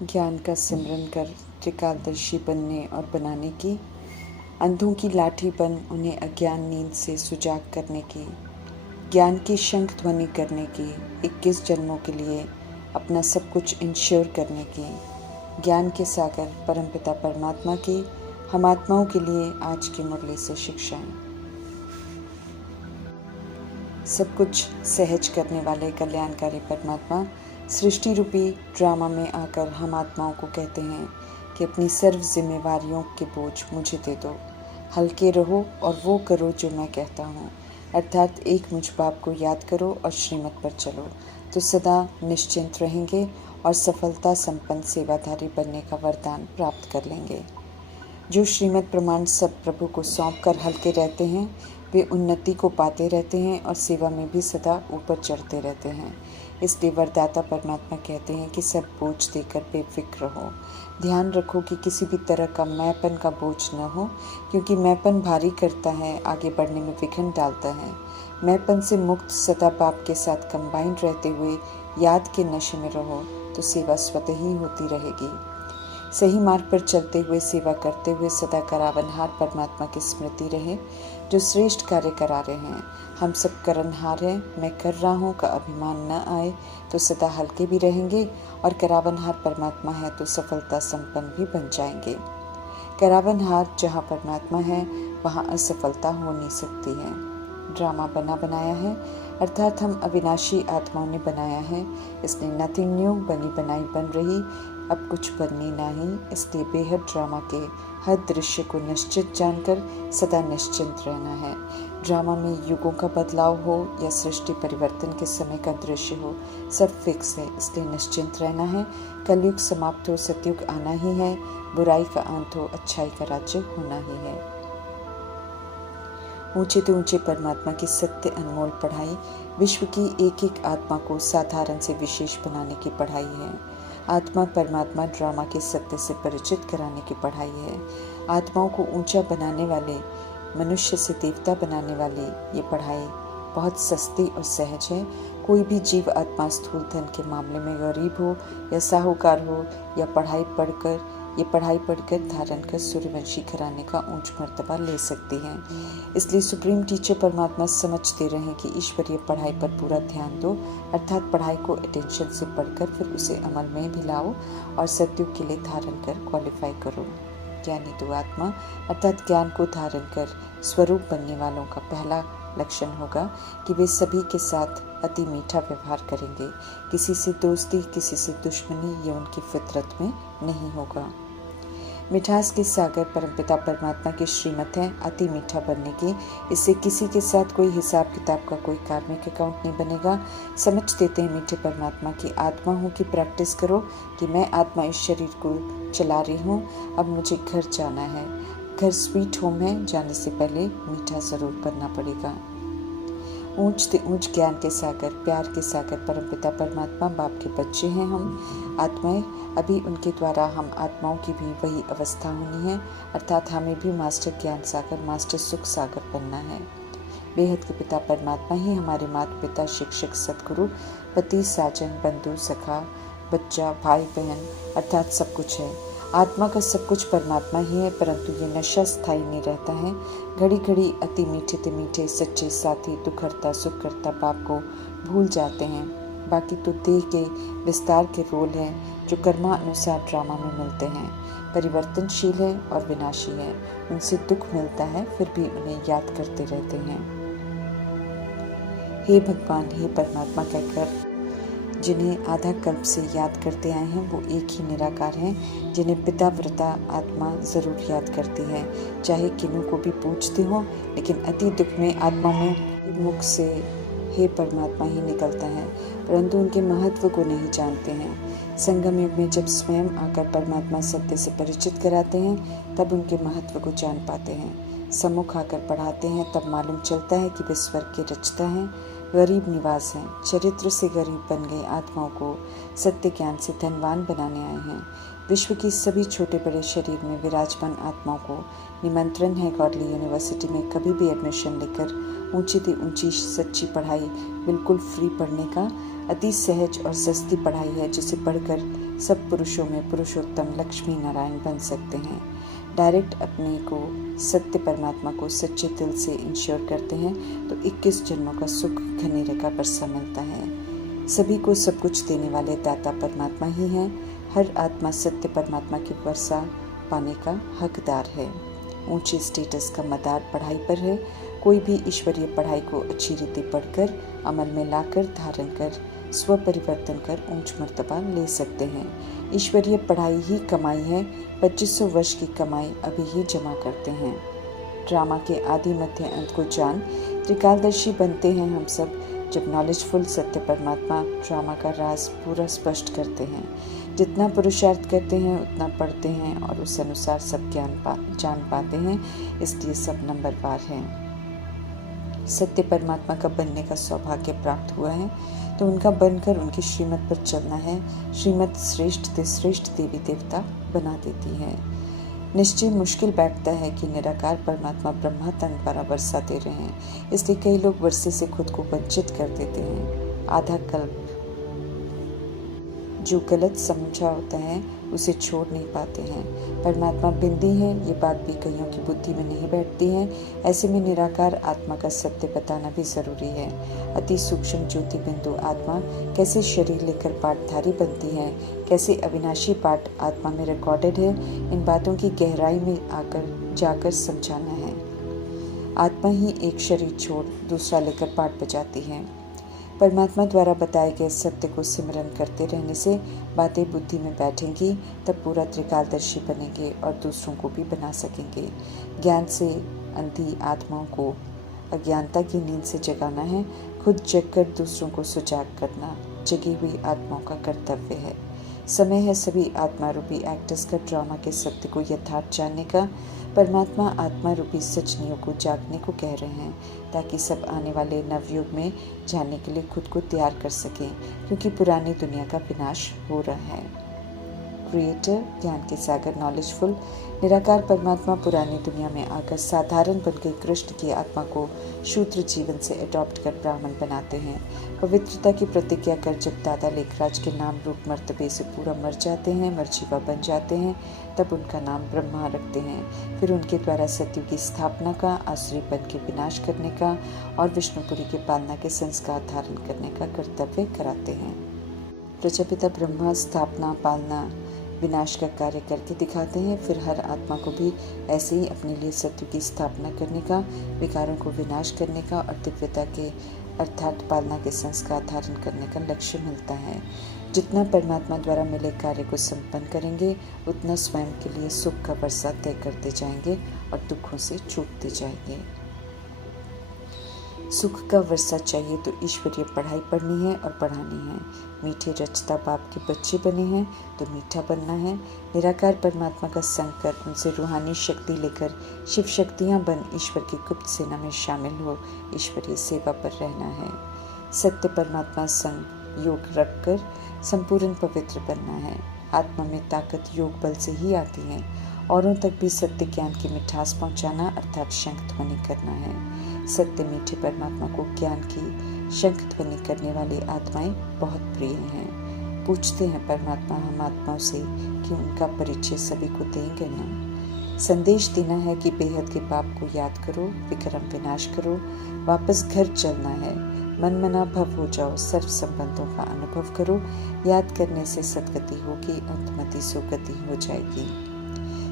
ज्ञान का सिमरन कर त्रिकालदर्शी बनने और बनाने की, अंधों की लाठी बन उन्हें अज्ञान नींद से सुजाग करने की, ज्ञान की शंख ध्वनि करने की, 21 जन्मों के लिए अपना सब कुछ इंश्योर करने की, ज्ञान के सागर परमपिता परमात्मा की हम आत्माओं के लिए आज की मुरली से शिक्षाएं। सब कुछ सहज करने वाले कल्याणकारी परमात्मा सृष्टि रूपी ड्रामा में आकर हम आत्माओं को कहते हैं कि अपनी सर्व जिम्मेवारियों के बोझ मुझे दे दो, हल्के रहो और वो करो जो मैं कहता हूँ, अर्थात एक मुझ बाप को याद करो और श्रीमत पर चलो, तो सदा निश्चिंत रहेंगे और सफलता संपन्न सेवाधारी बनने का वरदान प्राप्त कर लेंगे। जो श्रीमद् प्रमाण सब प्रभु को सौंप कर हल्के रहते हैं, वे उन्नति को पाते रहते हैं और सेवा में भी सदा ऊपर चढ़ते रहते हैं। इसलिए वरदाता परमात्मा कहते हैं कि सब बोझ देकर बेफिक्र रहो। ध्यान रखो कि किसी भी तरह का मैंपन का बोझ न हो, क्योंकि मैंपन भारी करता है, आगे बढ़ने में विघ्न डालता है। मैंपन से मुक्त सदा बाप के साथ कंबाइंड रहते हुए याद के नशे में रहो, तो सेवा स्वतः ही होती रहेगी। सही मार्ग पर चलते हुए सेवा करते हुए सदा करावनहार परमात्मा की स्मृति रहे, जो श्रेष्ठ कार्य करा रहे हैं। हम सब करनहार हैं, मैं कर रहा हूँ का अभिमान न आए, तो सदा हल्के भी रहेंगे और करावनहार परमात्मा है तो सफलता संपन्न भी बन जाएंगे। करावनहार जहाँ परमात्मा है वहाँ असफलता हो नहीं सकती है। ड्रामा बना बनाया है, अर्थात हम अविनाशी आत्माओं ने बनाया है, इसलिए नथिंग न्यू बनी बनाई बन रही, अब कुछ बननी नहीं। इसलिए बेहद ड्रामा के हर दृश्य को निश्चित जानकर सदा निश्चिंत रहना है। ड्रामा में युगों का बदलाव हो या सृष्टि परिवर्तन के समय का दृश्य हो, सब फिक्स है, इसलिए निश्चिंत रहना है। कलयुग समाप्त हो सतयुग आना ही है, बुराई का अंत हो अच्छाई का राज्य होना ही है। ऊंचे तो ऊंचे परमात्मा की सत्य अनमोल पढ़ाई विश्व की एक एक आत्मा को साधारण से विशेष बनाने की पढ़ाई है। आत्मा परमात्मा ड्रामा के सत्य से परिचित कराने की पढ़ाई है। आत्माओं को ऊंचा बनाने वाले, मनुष्य से देवता बनाने वाली ये पढ़ाई बहुत सस्ती और सहज है। कोई भी जीव आत्मा स्थूल धन के मामले में गरीब हो या साहूकार हो या पढ़ाई पढ़कर धारण कर सूर्यवंशी घराने का ऊंच मर्तबा ले सकती है। इसलिए सुप्रीम टीचर परमात्मा समझते रहें कि ईश्वरीय पढ़ाई पर पूरा ध्यान दो, अर्थात पढ़ाई को अटेंशन से पढ़कर फिर उसे अमल में भी लाओ और सत्युग के लिए धारण कर क्वालिफाई करो। ज्ञानी तो आत्मा अर्थात ज्ञान को धारण कर स्वरूप बनने वालों का पहला लक्षण होगा कि वे सभी के साथ अति मीठा व्यवहार करेंगे। किसी से दोस्ती, किसी से दुश्मनी, ये उनकी फितरत में नहीं होगा। मिठास के सागर परमपिता परमात्मा की श्रीमत है अति मीठा बनने की। इससे किसी के साथ कोई हिसाब किताब का कोई कार्मिक अकाउंट नहीं बनेगा। समझ देते हैं मीठे परमात्मा की आत्मा हूँ की प्रैक्टिस करो कि मैं आत्मा इस शरीर को चला रही हूँ, अब मुझे घर जाना है। घर स्वीट होम है, जाने से पहले मीठा जरूर बनना पड़ेगा। ऊंच से ऊंच ज्ञान के सागर, प्यार के सागर परमपिता परमात्मा बाप के बच्चे हैं हम आत्माएं। अभी उनके द्वारा हम आत्माओं की भी वही अवस्था होनी है, अर्थात हमें भी मास्टर ज्ञान सागर, मास्टर सुख सागर बनना है। बेहद के पिता परमात्मा ही हमारे माता पिता, शिक्षक, सदगुरु, पति, साजन, बंधु, सखा, बच्चा, भाई बहन अर्थात सब कुछ है। आत्मा का सब कुछ परमात्मा ही है, परंतु ये नशा स्थायी नहीं रहता है। घड़ी घड़ी अति मीठे ते मीठे सच्चे साथी, दुख हरता सुख करता बाप को भूल जाते हैं। बाकी तो देह के विस्तार के रोल हैं जो कर्मानुसार ड्रामा में मिलते हैं। परिवर्तनशील है और विनाशी है, उनसे दुख मिलता है फिर भी उन्हें याद करते रहते हैं। हे भगवान, हे परमात्मा कहकर जिन्हें आधा कल्प से याद करते आए हैं वो एक ही निराकार हैं, जिन्हें पिता व्रता आत्मा जरूर याद करती है। चाहे किन्हों को भी पूछते हो, लेकिन अति दुख में आत्मा में मुख से हे परमात्मा ही निकलता है, परंतु उनके महत्व को नहीं जानते हैं। संगम युग में जब स्वयं आकर परमात्मा सत्य से परिचित कराते हैं तब उनके महत्व को जान पाते हैं। सम्मुख आकर पढ़ाते हैं तब मालूम चलता है कि वे स्वर्ग के रचता हैं, गरीब निवास हैं। चरित्र से गरीब बन गए आत्माओं को सत्य ज्ञान से धनवान बनाने आए हैं। विश्व की सभी छोटे बड़े शरीर में विराजमान आत्माओं को निमंत्रण है गॉडली यूनिवर्सिटी में कभी भी एडमिशन लेकर ऊंची से ऊंची सच्ची पढ़ाई बिल्कुल फ्री पढ़ने का, अति सहज और सस्ती पढ़ाई है जिसे पढ़कर सब पुरुषों में पुरुषोत्तम लक्ष्मी नारायण बन सकते हैं। डायरेक्ट अपने को सत्य परमात्मा को सच्चे दिल से इंश्योर करते हैं तो 21 जन्मों का सुख घनी रेखा पर सा मिलता है। सभी को सब कुछ देने वाले दाता परमात्मा ही हैं। हर आत्मा सत्य परमात्मा की वर्षा पाने का हकदार है। ऊंचे स्टेटस का मदार पढ़ाई पर है। कोई भी ईश्वरीय पढ़ाई को अच्छी रीति पढ़कर अमल में लाकर धारण कर स्व परिवर्तन कर ऊंच मर्तबा ले सकते हैं। ईश्वरीय पढ़ाई ही कमाई है। 2500 वर्ष की कमाई अभी ही जमा करते हैं। ड्रामा के आदि मध्य अंत को जान त्रिकालदर्शी बनते हैं हम सब जब नॉलेजफुल सत्य परमात्मा ड्रामा का राज पूरा स्पष्ट करते हैं। जितना पुरुषार्थ करते हैं उतना पढ़ते हैं और उस अनुसार सब जान पाते हैं, इसलिए सब नंबरवार हैं। सत्य परमात्मा का बनने का सौभाग्य प्राप्त हुआ है तो उनका बनकर उनकी श्रीमत पर चलना है। श्रीमत श्रेष्ठ से श्रेष्ठ देवी देवता बना देती है। निश्चय मुश्किल बैठता है कि निराकार परमात्मा ब्रह्मा तन द्वारा वर्षा दे रहे हैं, इसलिए कई लोग वर्षे से खुद को वंचित कर देते हैं। आधा कल्प जो गलत समझा होता है उसे छोड़ नहीं पाते हैं। परमात्मा बिंदी है, ये बात भी कईयों की बुद्धि में नहीं बैठती है। ऐसे में निराकार आत्मा का सत्य बताना भी जरूरी है। अति सूक्ष्म ज्योति बिंदु आत्मा कैसे शरीर लेकर पाठधारी बनती है, कैसे अविनाशी पाठ आत्मा में रिकॉर्डेड है, इन बातों की गहराई में आकर जाकर समझाना है। आत्मा ही एक शरीर छोड़ दूसरा लेकर पाठ बजाती है। परमात्मा द्वारा बताए गए सत्य को सिमरन करते रहने से बातें बुद्धि में बैठेंगी, तब पूरा त्रिकालदर्शी बनेंगे और दूसरों को भी बना सकेंगे। ज्ञान से अंधी आत्माओं को अज्ञानता की नींद से जगाना है, खुद जगकर दूसरों को सुजाग करना जगी हुई आत्माओं का कर्तव्य है। समय है सभी आत्मा रूपी एक्टर्स का ड्रामा के सत्य को यथार्थ जानने का। परमात्मा आत्मा रूपी सजनियों को जागने को कह रहे हैं ताकि सब आने वाले नवयुग में जानने के लिए खुद को तैयार कर सकें, क्योंकि पुरानी दुनिया का विनाश हो रहा है। क्रिएटर, ज्ञान के सागर, नॉलेजफुल निराकार परमात्मा पुरानी दुनिया में आकर साधारण बन गई कृष्ण की आत्मा को शूद्र जीवन से अडॉप्ट कर ब्राह्मण बनाते हैं। पवित्रता की प्रतिज्ञा कर जब दादा लेखराज के नाम रूप मर्तबे से पूरा मर जाते हैं, मर्जीवा बन जाते हैं, तब उनका नाम ब्रह्मा रखते हैं। फिर उनके द्वारा सत्युग की स्थापना का, आसुरीपन के विनाश करने का और विष्णुपुरी के पालना के संस्कार धारण करने का कर्तव्य कराते हैं। प्रजापिता ब्रह्मा स्थापना, पालना, विनाश का कार्य करके दिखाते हैं। फिर हर आत्मा को भी ऐसे ही अपने लिए सत्य की स्थापना करने का, विकारों को विनाश करने का और दिव्यता के अर्थात पालना के संस्कार धारण करने का लक्ष्य मिलता है। जितना परमात्मा द्वारा मिले कार्य को संपन्न करेंगे, उतना स्वयं के लिए सुख का वर्षा तय करते जाएंगे और दुखों से छूटते जाएंगे। सुख का वर्षा चाहिए तो ईश्वरीय पढ़ाई पढ़नी है और पढ़ानी है। मीठे रचता बाप के बच्चे बने हैं तो मीठा बनना है। निराकार परमात्मा का संग कर उनसे रूहानी शक्ति लेकर शिव शक्तियाँ बन ईश्वर की गुप्त सेना में शामिल हो ईश्वरीय सेवा पर रहना है। सत्य परमात्मा संग योग रखकर संपूर्ण पवित्र बनना है। आत्मा में ताकत योग बल से ही आती है। औरों तक भी सत्य ज्ञान की मिठास पहुँचाना अर्थात शंख ध्वनि करना है। सत्य मीठे परमात्मा को ज्ञान की शंख ध्वनि करने वाली आत्माएं बहुत प्रिय हैं। पूछते हैं परमात्मा हम आत्माओं से कि उनका परिचय सभी को देंगे ना। संदेश देना है कि बेहद के पाप को याद करो, विक्रम विनाश करो, वापस घर चलना है। मन मना भव हो जाओ, सर्व संबंधों का अनुभव करो। याद करने से सदगति होगी, अंतमति सुगति हो जाएगी।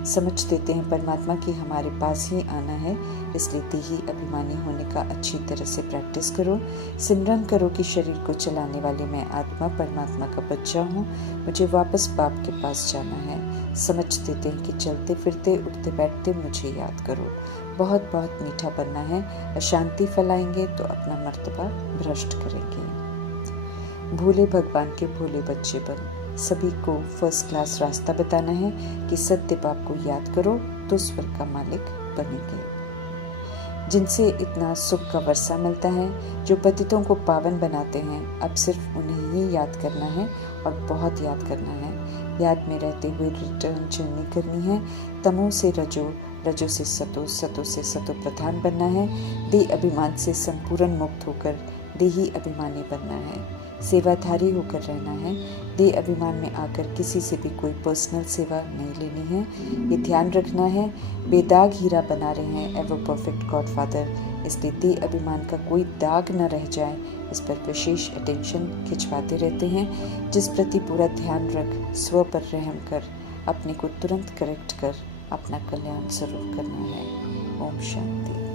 समझ देते हैं परमात्मा कि हमारे पास ही आना है, इसलिए देही अभिमानी होने का अच्छी तरह से प्रैक्टिस करो। सिमरन करो कि शरीर को चलाने वाली मैं आत्मा परमात्मा का बच्चा हूँ, मुझे वापस बाप के पास जाना है। समझ देते हैं कि चलते फिरते उठते बैठते मुझे याद करो। बहुत बहुत मीठा बनना है। अशांति फैलाएंगे तो अपना मर्तबा भ्रष्ट करेंगे। भोले भगवान के भोले बच्चे बन सभी को फर्स्ट क्लास रास्ता बताना है कि सत्य बाप को याद करो तो स्वर्ग का मालिक बनेंगे। जिनसे इतना सुख का वर्षा मिलता है, जो पतितों को पावन बनाते हैं, अब सिर्फ उन्हें ही याद करना है और बहुत याद करना है। याद में रहते हुए रिटर्न जर्नी करनी है। तमो से रजो, रजो से सतो, सतो से सतो प्रधान बनना है। देह अभिमान से संपूर्ण मुक्त होकर देही अभिमानी बनना है। सेवाधारी होकर रहना है। देह अभिमान में आकर किसी से भी कोई पर्सनल सेवा नहीं लेनी है। ये ध्यान रखना है बेदाग हीरा बना रहे हैं एवर परफेक्ट गॉडफादर, इसलिए देह अभिमान का कोई दाग न रह जाए, इस पर विशेष अटेंशन खिंचवाते रहते हैं। जिस प्रति पूरा ध्यान रख स्व पर रहम कर अपने को तुरंत करेक्ट कर अपना कल्याण जरूर करना है। ओम शांति।